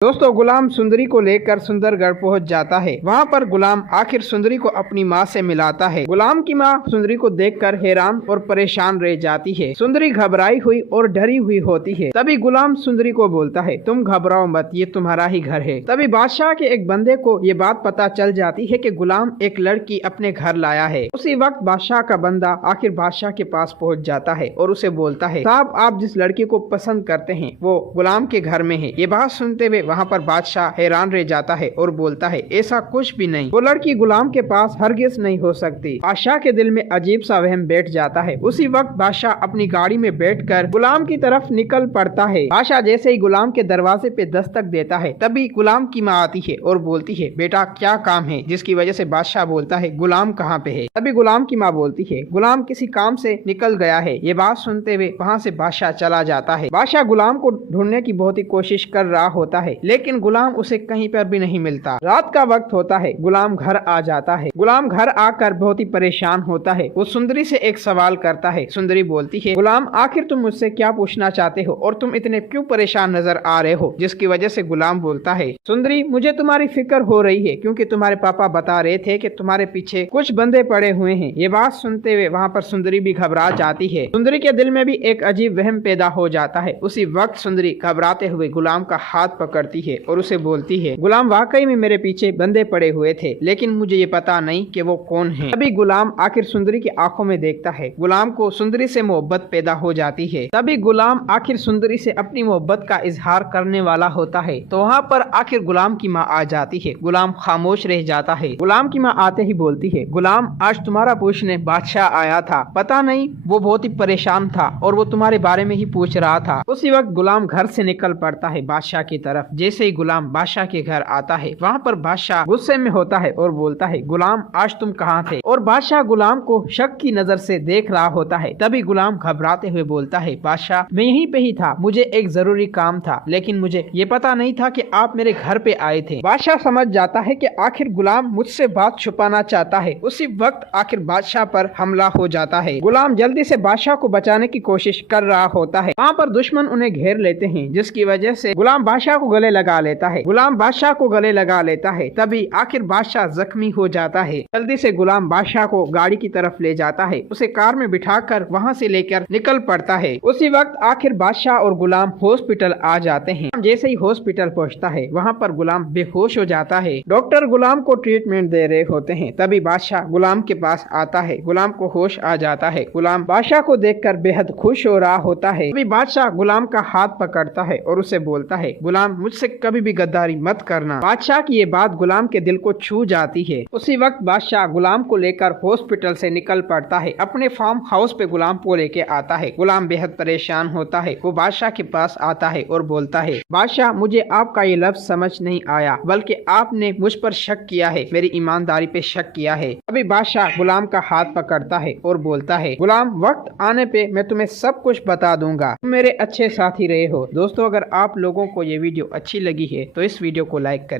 दोस्तों, गुलाम सुंदरी को लेकर सुंदरगढ़ पहुंच जाता है। वहां पर गुलाम आखिर सुंदरी को अपनी मां से मिलाता है। गुलाम की मां सुंदरी को देखकर हैरान और परेशान रह जाती है। सुंदरी घबराई हुई और डरी हुई होती है। तभी गुलाम सुंदरी को बोलता है, तुम घबराओ मत, ये तुम्हारा ही घर है। तभी बादशाह के एक बंदे को ये बात पता चल जाती है कि गुलाम एक लड़की अपने घर लाया है। उसी वक्त बादशाह का बंदा आखिर बादशाह के पास पहुँच जाता है और उसे बोलता है, साहब आप जिस लड़की को पसंद करते हैं वो गुलाम के घर में है। ये बात सुनते हुए वहाँ पर बादशाह हैरान रह जाता है और बोलता है, ऐसा कुछ भी नहीं, वो लड़की गुलाम के पास हरगिज नहीं हो सकती। बादशाह के दिल में अजीब सा वहम बैठ जाता है। उसी वक्त बादशाह अपनी गाड़ी में बैठकर गुलाम की तरफ निकल पड़ता है। बादशाह जैसे ही गुलाम के दरवाजे पे दस्तक देता है, तभी गुलाम की माँ आती है और बोलती है, बेटा क्या काम है? जिसकी वजह से बादशाह बोलता है, गुलाम कहाँ पे है? तभी गुलाम की माँ बोलती है, गुलाम किसी काम से निकल गया है। ये बात सुनते हुए वहाँ से बादशाह चला जाता है। बादशाह गुलाम को ढूंढने की बहुत ही कोशिश कर रहा होता है, लेकिन गुलाम उसे कहीं पर भी नहीं मिलता। रात का वक्त होता है, गुलाम घर आ जाता है। गुलाम घर आकर बहुत ही परेशान होता है। वो सुंदरी से एक सवाल करता है। सुंदरी बोलती है, गुलाम आखिर तुम मुझसे क्या पूछना चाहते हो और तुम इतने क्यों परेशान नजर आ रहे हो? जिसकी वजह से गुलाम बोलता है, सुंदरी मुझे तुम्हारी फिक्र हो रही है, क्योंकि तुम्हारे पापा बता रहे थे कि तुम्हारे पीछे कुछ बंदे पड़े हुए हैं। ये बात सुनते हुए वहाँ पर सुंदरी भी घबरा जाती है। सुंदरी के दिल में भी एक अजीब वहम पैदा हो जाता है। उसी वक्त सुंदरी घबराते हुए गुलाम का हाथ पकड़ती है और उसे बोलती है, गुलाम वाकई में मेरे पीछे बंदे पड़े हुए थे, लेकिन मुझे ये पता नहीं कि वो कौन है। तभी गुलाम आखिर सुंदरी की आंखों में देखता है। गुलाम को सुंदरी से मोहब्बत पैदा हो जाती है। तभी गुलाम आखिर सुंदरी से अपनी मोहब्बत का इजहार करने वाला होता है, तो वहाँ पर आखिर गुलाम की माँ आ जाती है। गुलाम खामोश रह जाता है। गुलाम की माँ आते ही बोलती है, गुलाम आज तुम्हारा पूछने बादशाह आया था, पता नहीं वो बहुत ही परेशान था और वो तुम्हारे बारे में ही पूछ रहा था। उसी वक्त गुलाम घर से निकल पड़ता है बादशाह की तरफ। जैसे ही गुलाम बादशाह के घर आता है, वहाँ पर बादशाह गुस्से में होता है और बोलता है, गुलाम आज तुम कहाँ थे? और बादशाह गुलाम को शक की नजर से देख रहा होता है। तभी गुलाम घबराते हुए बोलता है, बादशाह मैं यहीं पे ही था, मुझे एक जरूरी काम था, लेकिन मुझे ये पता नहीं था कि आप मेरे घर पे आए थे। बादशाह समझ जाता है कि आखिर गुलाम मुझसे बात छुपाना चाहता है। उसी वक्त आखिर बादशाह पर हमला हो जाता है। गुलाम जल्दी से बादशाह को बचाने की कोशिश कर रहा होता है। वहाँ पर दुश्मन उन्हें घेर लेते हैं, जिसकी वजह से गुलाम बादशाह को गले लगा लेता है। गुलाम बादशाह को गले लगा लेता है। तभी आखिर बादशाह जख्मी हो जाता है। जल्दी से गुलाम बादशाह को गाड़ी की तरफ ले जाता है। उसे कार में बिठाकर वहाँ से लेकर निकल पड़ता है। उसी वक्त आखिर बादशाह और गुलाम हॉस्पिटल आ जाते हैं। जैसे ही हॉस्पिटल पहुँचता है, वहाँ पर गुलाम बेहोश हो जाता है। डॉक्टर गुलाम को ट्रीटमेंट दे रहे होते हैं। तभी बादशाह गुलाम के पास आता है। गुलाम को होश आ जाता है। गुलाम बादशाह को देखकर बेहद खुश हो रहा होता है। तभी बादशाह गुलाम का हाथ पकड़ता है और उसे बोलता है, गुलाम मुझसे कभी भी गद्दारी मत करना। बादशाह की ये बात गुलाम के दिल को छू जाती है। उसी वक्त बादशाह गुलाम को लेकर हॉस्पिटल से निकल पड़ता है। अपने फार्म हाउस पे गुलाम को लेके आता है। गुलाम बेहद परेशान होता है। वो बादशाह के पास आता है और बोलता है, बादशाह मुझे आपका ये लफ्ज समझ नहीं आया, बल्कि आपने मुझ पर शक किया है, मेरी ईमानदारी पे शक किया है। अभी बादशाह गुलाम का हाथ पकड़ता है और बोलता है, गुलाम वक्त आने पे मैं तुम्हें सब कुछ बता दूंगा, तुम मेरे अच्छे साथी रहे हो। दोस्तों, अगर आप लोगों को ये वीडियो अच्छी लगी है तो इस वीडियो को लाइक करें।